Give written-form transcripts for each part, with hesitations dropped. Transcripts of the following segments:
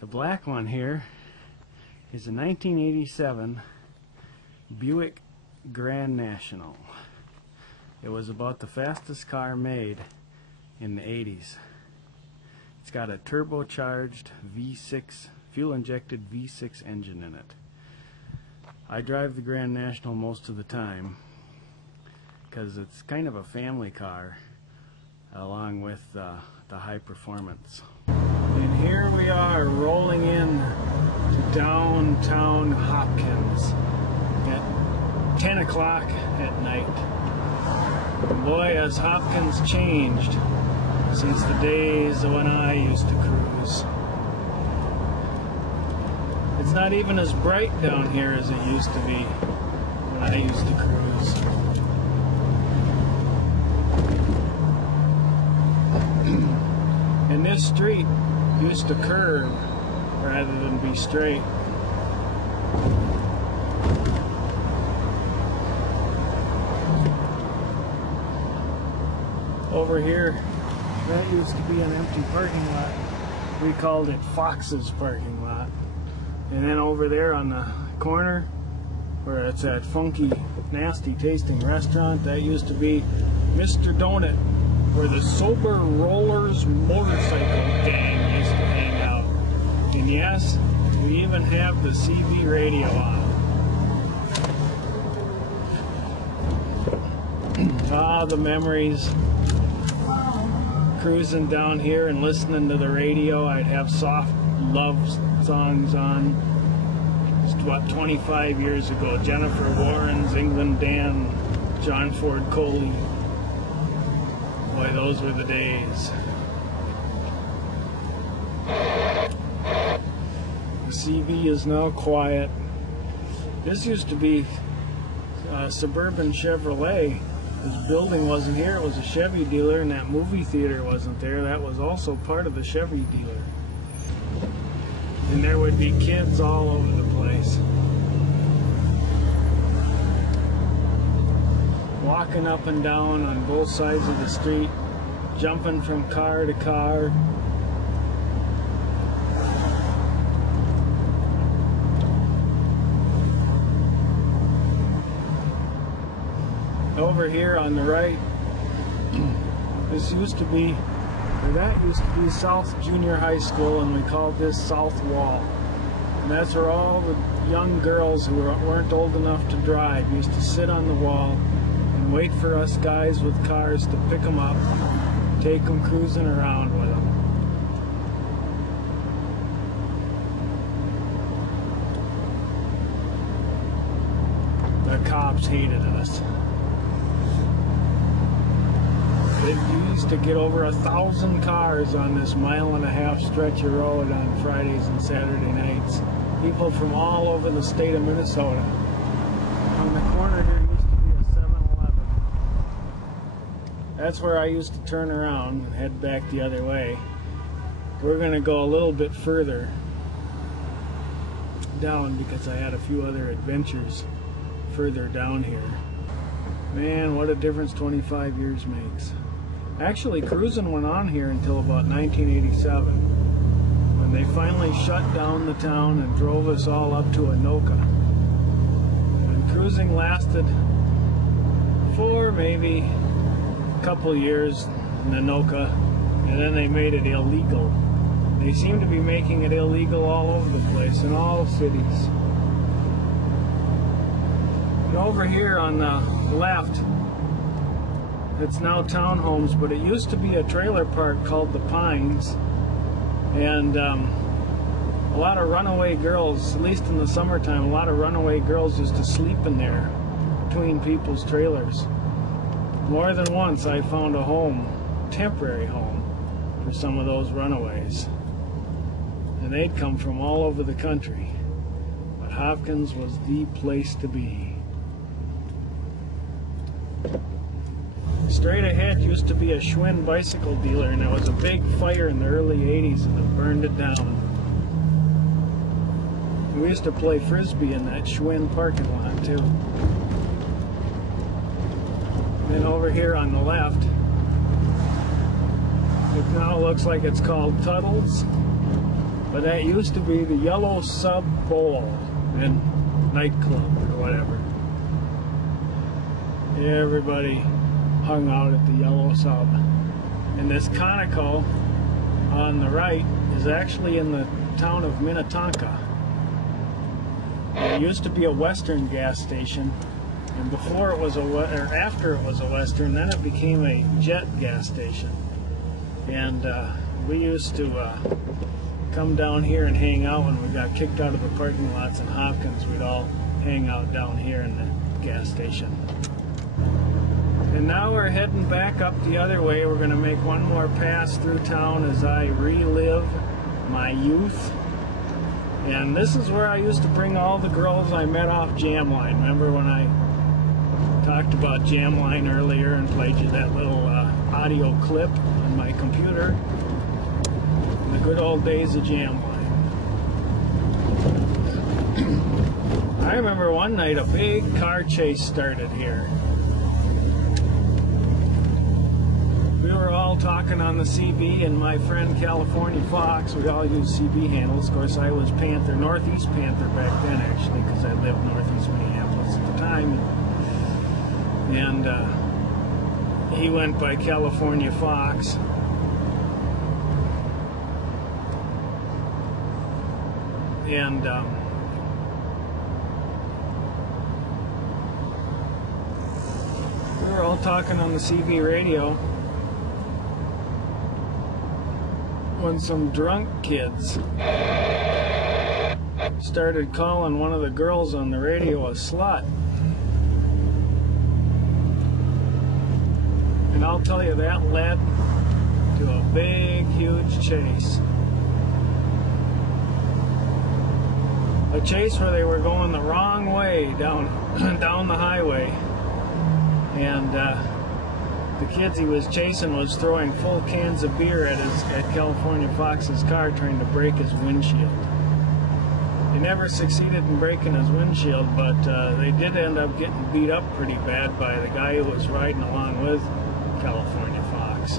The black one here is a 1987 Buick Grand National. It was about the fastest car made in the 80s. It's got a turbocharged V6, fuel-injected V6 engine in it. I drive the Grand National most of the time because it's kind of a family car along with the high performance. And here we are rolling in to downtown Hopkins at 10 o'clock at night. And boy, has Hopkins changed since the days when I used to cruise. It's not even as bright down here as it used to be when I used to cruise. And this street used to curve rather than be straight. Over here, that used to be an empty parking lot. We called it Fox's parking lot. And then over there on the corner, where it's that funky, nasty tasting restaurant, that used to be Mr. Donut, where the Sober Rollers motorcycle gang used to hang out. And yes, we even have the CB radio on. Ah, the memories. Cruising down here and listening to the radio. I'd have soft love songs on. It's what, 25 years ago. Jennifer Warren's, England Dan, John Ford Coley. Boy, those were the days. The CB is now quiet. This used to be Suburban Chevrolet. This building wasn't here, it was a Chevy dealer, and that movie theater wasn't there. That was also part of the Chevy dealer. And there would be kids all over the place. Walking up and down on both sides of the street, jumping from car to car. Over here on the right, this used to be, or that used to be South Junior High School, and we called this South Wall. And that's where all the young girls who weren't old enough to drive used to sit on the wall and wait for us guys with cars to pick them up, take them cruising around with them. The cops hated us. You used to get over 1,000 cars on this 1.5-mile stretch of road on Fridays and Saturday nights. People from all over the state of Minnesota. On the corner here used to be a 7-Eleven. That's where I used to turn around and head back the other way. We're going to go a little bit further down because I had a few other adventures further down here. Man, what a difference 25 years makes. Actually, cruising went on here until about 1987, when they finally shut down the town and drove us all up to Anoka. And cruising lasted for maybe a couple years in Anoka, and then they made it illegal. They seem to be making it illegal all over the place, in all cities. And over here on the left, it's now townhomes, but it used to be a trailer park called the Pines, and a lot of runaway girls, at least in the summertime, a lot of runaway girls used to sleep in there between people's trailers. More than once I found a home, temporary home, for some of those runaways, and they'd come from all over the country, but Hopkins was the place to be. Straight ahead used to be a Schwinn bicycle dealer, and there was a big fire in the early 80s and it burned it down. We used to play frisbee in that Schwinn parking lot too. And then over here on the left, it now looks like it's called Tuttle's. But that used to be the Yellow Sub Bowl and nightclub or whatever. Everybody hung out at the Yellow Sub. And this Conoco on the right is actually in the town of Minnetonka. There used to be a Western gas station, and before it was after it was a Western, then it became a Jet gas station. And we used to come down here and hang out when we got kicked out of the parking lots in Hopkins. We'd all hang out down here in the gas station. And now we're heading back up the other way. We're going to make one more pass through town as I relive my youth. And this is where I used to bring all the girls I met off Jamline. Remember when I talked about Jamline earlier and played you that little audio clip on my computer? In the good old days of Jamline. I remember one night a big car chase started here. We were all talking on the CB, and my friend California Fox, we all used CB handles. Of course, I was Panther, Northeast Panther back then, actually, because I lived northeast Minneapolis at the time. And he went by California Fox. And we were all talking on the CB radio when some drunk kids started calling one of the girls on the radio a slut. And I'll tell you, that led to a big, huge chase. A chase where they were going the wrong way down the highway. And the kids he was chasing was throwing full cans of beer at California Fox's car, trying to break his windshield. They never succeeded in breaking his windshield, but they did end up getting beat up pretty bad by the guy who was riding along with California Fox.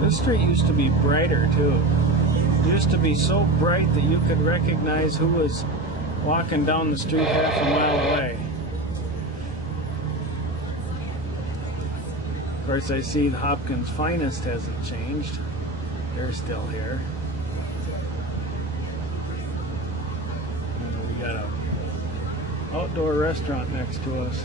This street used to be brighter too. It used to be so bright that you could recognize who was walking down the street half a mile away. Of course, I see the Hopkins Finest hasn't changed. They're still here. And we got an outdoor restaurant next to us.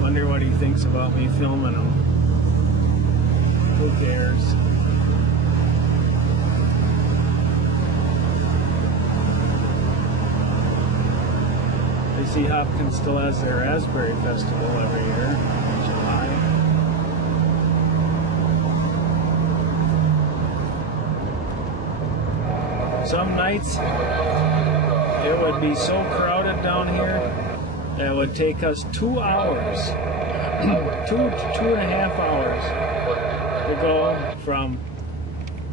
Wonder what he thinks about me filming him. Who cares? I see Hopkins still has their Raspberry Festival every year in July. Some nights it would be so crowded down here it would take us 2 hours, 2.5 hours to go from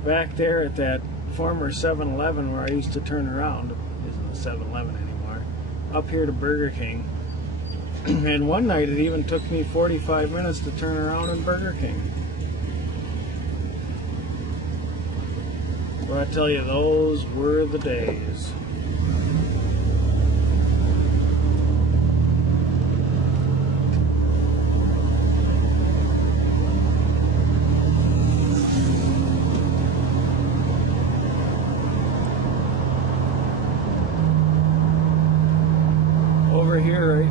back there at that former 7-Eleven where I used to turn around. It isn't a 7-Eleven anymore. Up here to Burger King. And one night it even took me 45 minutes to turn around in Burger King. But I tell you, those were the days. Over here,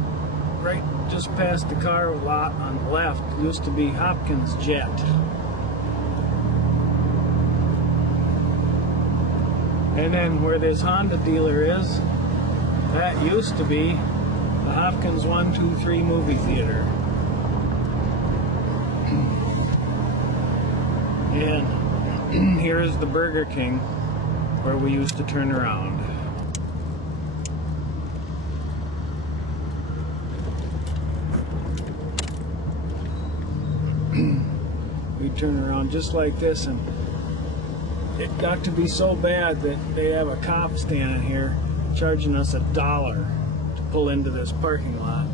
right just past the car lot on the left, used to be Hopkins Jet. And then where this Honda dealer is, that used to be the Hopkins 123 movie theater. And here's the Burger King where we used to turn around. we'd turn around just like this, and it got to be so bad that they have a cop standing here charging us $1 to pull into this parking lot.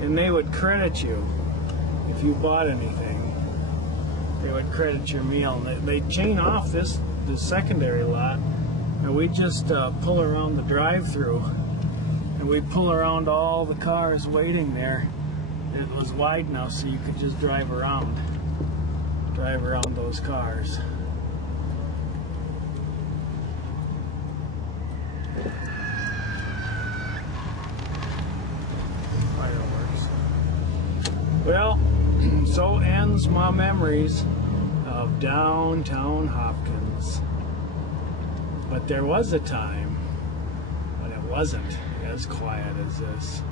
And they would credit you if you bought anything. They would credit your meal. They'd chain off this secondary lot, and we'd just pull around the drive-through, and we'd pull around all the cars waiting there. It was wide enough so you could just drive around those cars. Fireworks. Well, so ends my memories of downtown Hopkins. But there was a time when it wasn't as quiet as this.